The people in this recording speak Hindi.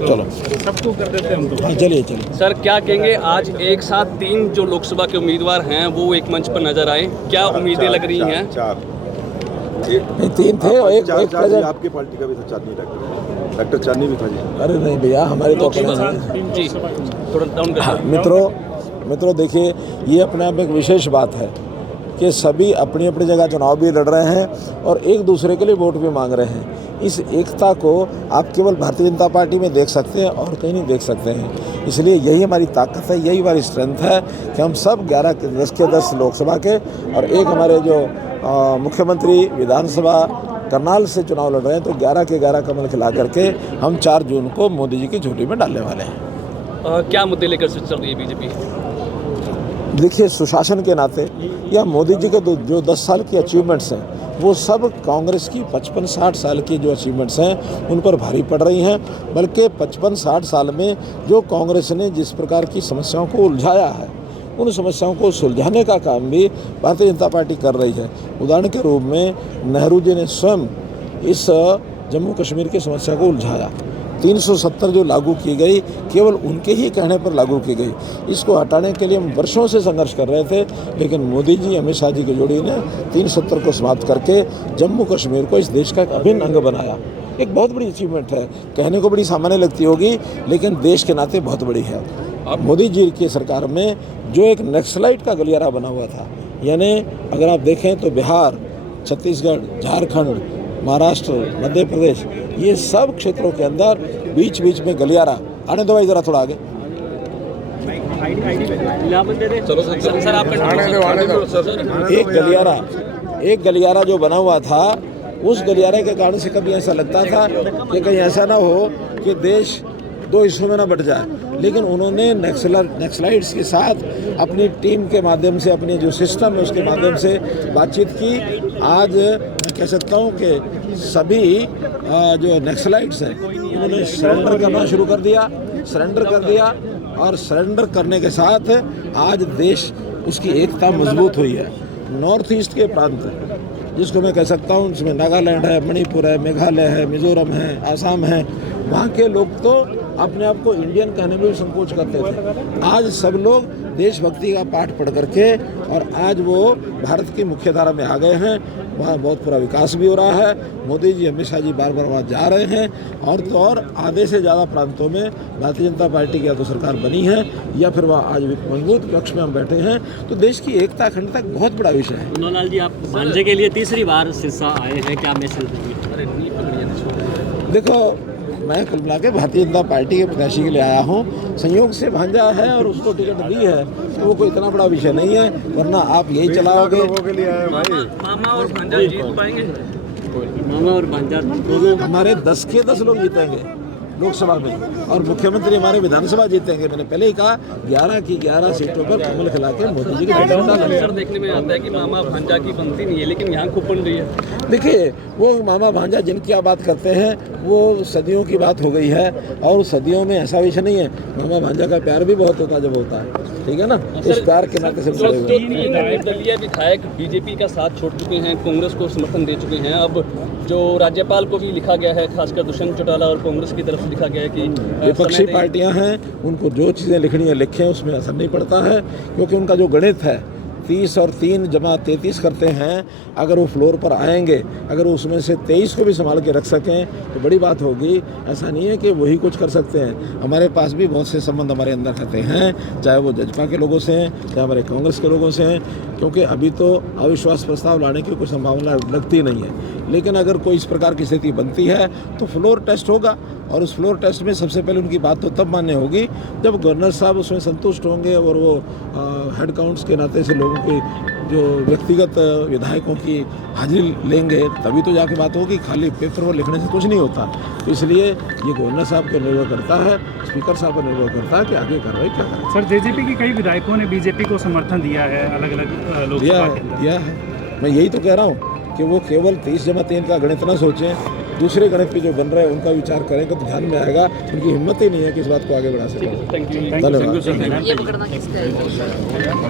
चलो सबको कर देते हैं हम तो। हाँ चलिए चलिए। सर क्या कहेंगे, आज एक साथ 3 जो लोकसभा के उम्मीदवार हैं वो एक मंच पर नजर आए, क्या उम्मीदें लग रही हैं? नहीं 3 थे और एक प्रेजेंट। आपकी पार्टी का भी था, चांदनी डॉक्टर चांदनी भी था जी। अरे नहीं भैया, हमारे तो अपने हैं। जी थोड़ा डाउन हाँ, कर मित्रों देखिए, ये अपने आप में एक विशेष बात है कि सभी अपनी अपनी जगह चुनाव भी लड़ रहे हैं और एक दूसरे के लिए वोट भी मांग रहे हैं। इस एकता को आप केवल भारतीय जनता पार्टी में देख सकते हैं और कहीं नहीं देख सकते हैं। इसलिए यही हमारी ताकत है, यही हमारी स्ट्रेंथ है कि हम सब 11 के 10 के 10 लोकसभा के और एक हमारे जो मुख्यमंत्री विधानसभा करनाल से चुनाव लड़ रहे हैं, तो 11 के 11 कमल खिला करके हम 4 जून को मोदी जी की झोली में डालने वाले हैं। क्या मुद्दे लेकर से चल रही है बीजेपी? देखिए, सुशासन के नाते या मोदी जी के जो 10 साल की अचीवमेंट्स हैं वो सब कांग्रेस की 55-60 साल की जो अचीवमेंट्स हैं उन पर भारी पड़ रही हैं। बल्कि 55-60 साल में जो कांग्रेस ने जिस प्रकार की समस्याओं को उलझाया है, उन समस्याओं को सुलझाने का काम भी भारतीय जनता पार्टी कर रही है। उदाहरण के रूप में नेहरू जी ने स्वयं इस जम्मू कश्मीर की समस्या को उलझाया। 370 जो लागू की गई, केवल उनके ही कहने पर लागू की गई। इसको हटाने के लिए हम वर्षों से संघर्ष कर रहे थे, लेकिन मोदी जी, अमित शाह जी की जोड़ी ने 370 को समाप्त करके जम्मू कश्मीर को इस देश का एक अभिन्न अंग बनाया। एक बहुत बड़ी अचीवमेंट है, कहने को बड़ी सामान्य लगती होगी लेकिन देश के नाते बहुत बड़ी है। अब मोदी जी की सरकार में जो एक नक्सलाइट का गलियारा बना हुआ था, यानी अगर आप देखें तो बिहार, छत्तीसगढ़, झारखंड, महाराष्ट्र, मध्य प्रदेश, ये सब क्षेत्रों के अंदर बीच बीच में गलियारा। आने दो भाई जरा थोड़ा आगे। एक गलियारा जो बना हुआ था, उस गलियारे के कारण से कभी ऐसा लगता था कि कहीं ऐसा ना हो कि देश 2 हिस्सों में ना बट जाए। लेकिन उन्होंने नक्सलाइट्स के साथ अपनी टीम के माध्यम से, अपने जो सिस्टम है उसके माध्यम से बातचीत की। आज मैं कह सकता हूँ कि सभी जो नक्सलाइट्स हैं उन्होंने सरेंडर करना शुरू कर दिया, और सरेंडर करने के साथ आज देश, उसकी एकता मजबूत हुई है। नॉर्थ ईस्ट के प्रांत जिसको मैं कह सकता हूँ, उसमें नागालैंड है, मणिपुर है, मेघालय है, मिजोरम है, आसाम है, वहाँ के लोग तो अपने आप को इंडियन कहने में भी संकोच करते थे। आज सब लोग देशभक्ति का पाठ पढ़ करके और आज वो भारत की मुख्य धारा में आ गए हैं। वहाँ बहुत पूरा विकास भी हो रहा है। मोदी जी, अमित शाह जी बार बार वहाँ जा रहे हैं, और तो और आधे से ज़्यादा प्रांतों में भारतीय जनता पार्टी की या तो सरकार बनी है या फिर वहाँ आज मजबूत विपक्ष में हम बैठे हैं। तो देश की एकता अखंडता एक बहुत बड़ा विषय है। कुणाल जी, आप भांजे के लिए तीसरी बार सिरसा आए हैं, क्या मैसेज देंगे? देखो, मैं कुल मिला के भारतीय जनता पार्टी के प्रत्याशी के लिए आया हूँ। संयोग से भांजा है और उसको टिकट दी है, तो वो कोई इतना बड़ा विषय नहीं है, वरना आप यही चलाओगे। मामा और भांजा जीत पाएंगे? मामा और भांजा दोनों हमारे 10 के 10 लोग जीतेंगे लोकसभा में, और मुख्यमंत्री हमारे विधानसभा जीतेंगे। मैंने पहले ही कहा 11 की 11 सीटों पर कमल खिला के मोदी जी की सर, देखने में आता है कि मामा भांजा की बनती नहीं है, लेकिन यहाँ खूब बन रही है। देखिए, वो मामा भांजा जिनकी आप बात करते हैं वो सदियों की बात हो गई है, और सदियों में ऐसा विषय नहीं है। मामा भांजा का प्यार भी बहुत होता है जब होता है, ठीक है ना। इस प्यार के नाते से निर्दलीय विधायक बीजेपी का साथ छोड़ चुके हैं, कांग्रेस को समर्थन दे चुके हैं। अब जो राज्यपाल को भी लिखा गया है, खासकर दुष्यंत चौटाला और कांग्रेस की तरफ से लिखा गया है कि विपक्षी पार्टियां हैं, उनको जो चीज़ें लिखनी है लिखें, उसमें असर नहीं पड़ता है, क्योंकि उनका जो गणित है 30 और 3 जमा 33 करते हैं। अगर वो फ्लोर पर आएंगे, अगर उसमें से 23 को भी संभाल के रख सकें तो बड़ी बात होगी। ऐसा नहीं है कि वही कुछ कर सकते हैं। हमारे पास भी बहुत से संबंध हमारे अंदर रहते हैं, चाहे वो जजपा के लोगों से हैं, चाहे हमारे कांग्रेस के लोगों से हैं, क्योंकि अभी तो अविश्वास प्रस्ताव लाने की कोई संभावना लगती नहीं है। लेकिन अगर कोई इस प्रकार की स्थिति बनती है तो फ्लोर टेस्ट होगा, और उस फ्लोर टेस्ट में सबसे पहले उनकी बात तो तब मान्य होगी जब गवर्नर साहब उसमें संतुष्ट होंगे, और वो हेड काउंट्स के नाते से लोगों की, जो व्यक्तिगत विधायकों की हाजिरी लेंगे, तभी तो जाके बात होगी। खाली पेपर पर लिखने से कुछ नहीं होता। तो इसलिए ये गवर्नर साहब पर निर्भर करता है, स्पीकर साहब पर निर्भर करता है कि आगे कार्रवाई क्या करें। सर, जेजेपी की कई विधायकों ने बीजेपी को समर्थन दिया है, अलग अलग लोकसभा दिया है। मैं यही तो कह रहा हूँ कि वो केवल 30 जमा 3 का गणित ना सोचें, दूसरे गणित पे जो बन रहे हैं उनका विचार करेंगे तो ध्यान में आएगा। उनकी हिम्मत ही नहीं है कि इस बात को आगे बढ़ा सकें। Thank you. धन्यवाद।